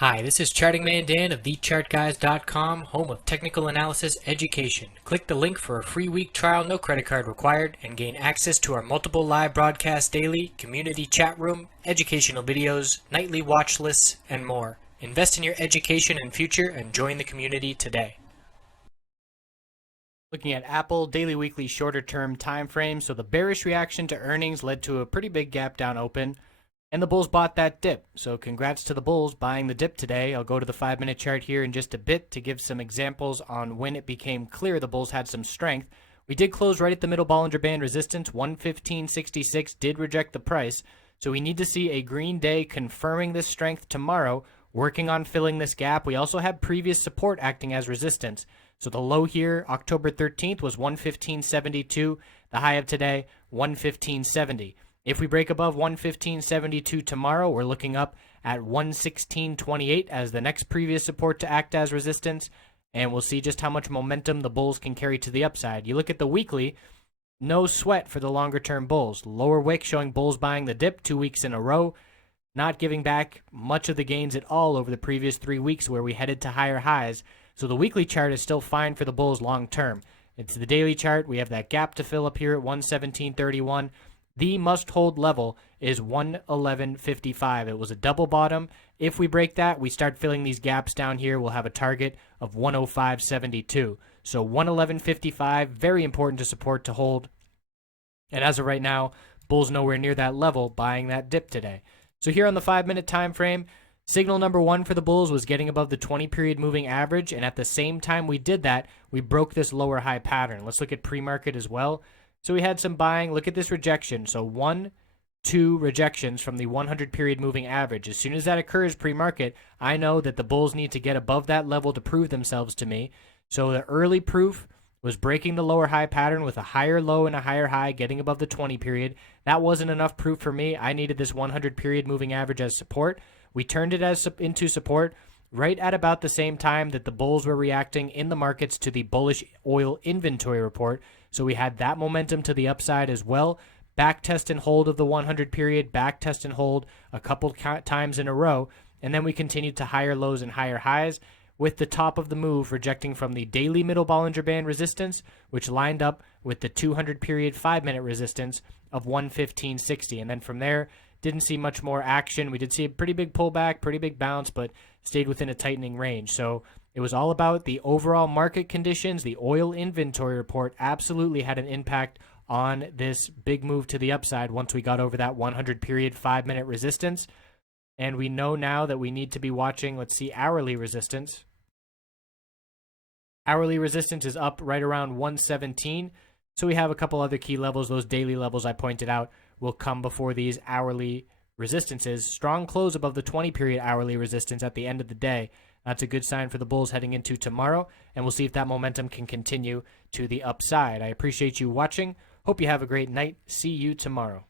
Hi, this is Charting Man Dan of TheChartGuys.com, home of technical analysis education. Click the link for a free week trial, no credit card required, and gain access to our multiple live broadcasts daily, community chat room, educational videos, nightly watch lists, and more. Invest in your education and future and join the community today. Looking at Apple, daily, weekly, shorter term time frame. So the bearish reaction to earnings led to a pretty big gap down open. And the bulls bought that dip. So congrats to the bulls buying the dip today. I'll go to the 5-minute chart here in just a bit to give some examples on when it became clear the bulls had some strength. We did close right at the middle Bollinger Band resistance. 115.66 did reject the price. So we need to see a green day confirming this strength tomorrow, working on filling this gap. We also have previous support acting as resistance. So the low here, October 13th, was 115.72. The high of today, 115.70. If we break above 115.72 tomorrow, we're looking up at 116.28 as the next previous support to act as resistance, and we'll see just how much momentum the bulls can carry to the upside. You look at the weekly, no sweat for the longer-term bulls. Lower wick showing bulls buying the dip 2 weeks in a row, not giving back much of the gains at all over the previous 3 weeks where we headed to higher highs. So the weekly chart is still fine for the bulls long-term. It's the daily chart. We have that gap to fill up here at 117.31. The must-hold level is 111.55. It was a double bottom. If we break that, we start filling these gaps down here. We'll have a target of 105.72. So 111.55, very important to support to hold. And as of right now, bulls nowhere near that level, buying that dip today. So here on the 5-minute time frame, signal number one for the bulls was getting above the 20-period moving average. And at the same time we did that, we broke this lower high pattern. Let's look at pre-market as well. So we had some buying. Look at this rejection. So 1, 2 rejections from the 100-period moving average. As soon as that occurs pre-market, I know that the bulls need to get above that level to prove themselves to me. So the early proof was breaking the lower high pattern with a higher low and a higher high, getting above the 20-period. That wasn't enough proof for me. I needed this 100-period moving average as support. We turned it into support right at about the same time that the bulls were reacting in the markets to the bullish oil inventory report. So we had that momentum to the upside as well. Back test and hold of the 100 period, back test and hold a couple times in a row. And then we continued to higher lows and higher highs, with the top of the move rejecting from the daily middle Bollinger Band resistance, which lined up with the 200 period 5-minute resistance of 115.60. And then from there, didn't see much more action. We did see a pretty big pullback, pretty big bounce, but stayed within a tightening range. So it was all about the overall market conditions. The oil inventory report absolutely had an impact on this big move to the upside once we got over that 100 period 5-minute resistance. And we know now that we need to be watching, let's see, hourly resistance. Hourly resistance is up right around 117. So we have a couple other key levels. Those daily levels I pointed out will come before these hourly resistances. Strong close above the 20-period hourly resistance at the end of the day. That's a good sign for the bulls heading into tomorrow, and we'll see if that momentum can continue to the upside. I appreciate you watching. Hope you have a great night. See you tomorrow.